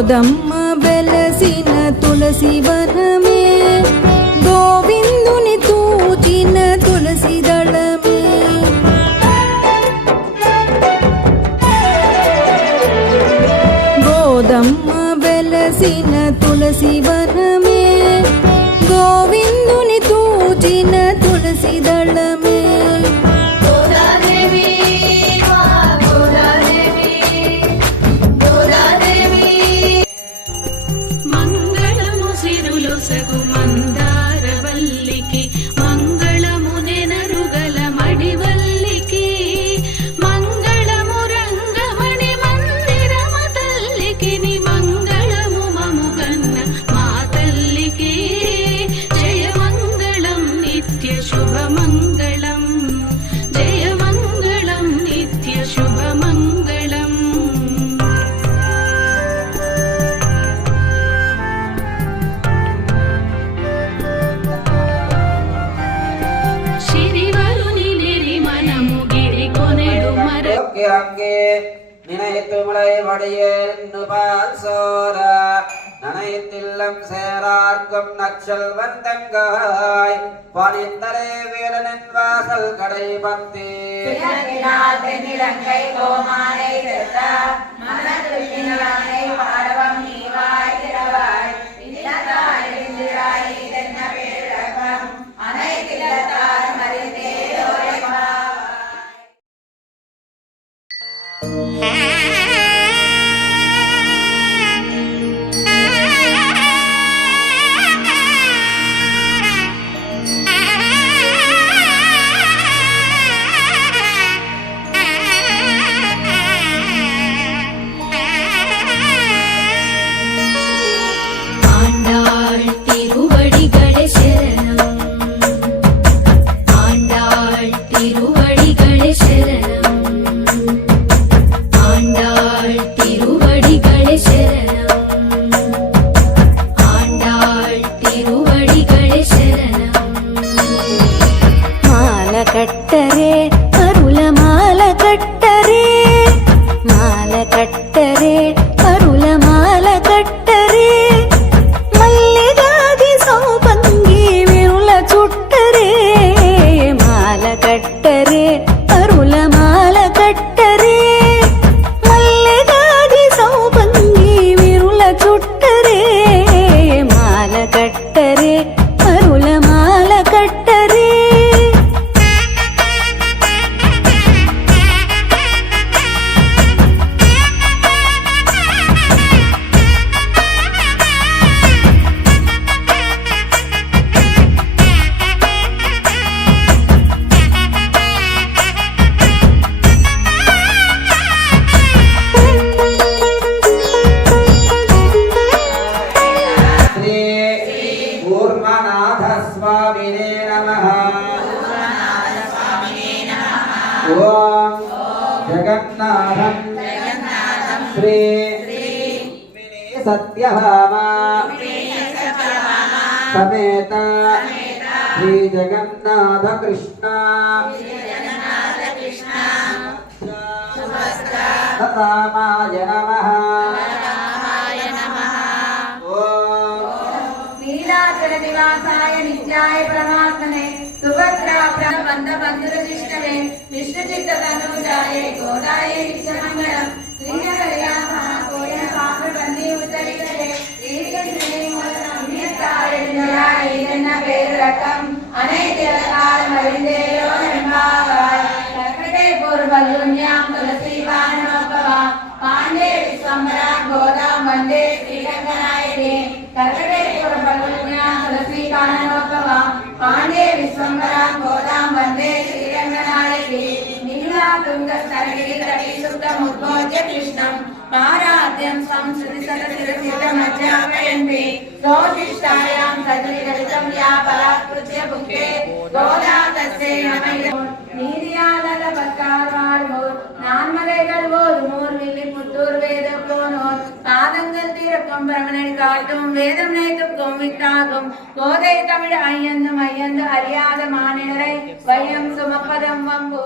గోదమ్మ వెలసిన తులసి వనమే గోవిందుని తూచిన తులసి దళమే గోదమ్మ వెలసిన తులసి వనమే గోవిందుని తూచిన తులసి దళమే మందారవల్లికి మంగళము నెనరుగల మడివల్లికి మంగళము రంగమణి మందిరమ తల్లికి మంగళము మముగన్న మా తల్లికి జయ మంగళం నిత్య శుభమంగళం జయ మంగళం నిత్య శుభమంగళం நினைத்து முளை வடியேன்னு பால் சோர நனைத்தில்லம் சேரார்க்கும் நச்சல்வன் தங்காய் பணித்தலே வீரனின் வாசல் கடை பக்தி நிலங்கை கோமானை மனதுரை பாடவம் நீவாய் திரவாய் அனைத்திலத்தார் மறிந்தே కట్టరే పరుల మాల కట్టరే మాల కట్టరే పరుల మాల కట్టరే మల్లెగాది సౌపంగి విరుల చుట్టరే మాల కట్టరే పరుల మాల కట్టరే మల్లెగాది సౌపంగి విరుల చుట్టరే మాల కట్టరే పరుల మాల కట్టరే ఓం జగన్నాథం శ్రీ సత్యభామా సమేత శ్రీ జగన్నాథ కృష్ణ రామాయ నమః नीलाचल निवासाय नित्याय परमात्मने सुभद्रा बंध बंधुरजिष्णवे विष्णुचित्त तनुजाय गोदाय नित्यमंगलम श्रीनगरया महाकोय पापबंदी उतरिकरे दीर्घनिलय मूलनाम्यताय निराय जन पेरकम अनेकताल मरिंदेयो नंबावाय कर्कटे पूर्वलुन्याम तुलसी वानोपवा पांडे विश्वम्भरा गोदा वंदे श्रीरंगनायके कर्कटे पूर्वलुन्याम तुलसी वानोपवा पांडे विश्वम्भरा गोदा वंदे श्रीरंगनायके नीला तुंग स्तरगिरि तटी सुप्तमुद्भोज्य कृष्णं पाराद्यं संस्कृति सतशिरसिद्धमध्यापयन्ति रोशिष्टायां सजलिगलितं या पराकृत्य भुक्ते गोदा तस्यै नमः நீதியாளர் பக்கார் வாழ்வோர் நான்மலைகள் ஓதுமோர் வில்லி புத்தூர் வேதப்போனோர் பாதங்கள் தீரக்கும் பிரமணனை காட்டும் வேதம் நேத்துக்கும் வித்தாகும் கோதை தமிழ் ஐயந்தும் ஐயந்து அறியாத மாநிலரை வையம் சுமப்பதம் வம்போ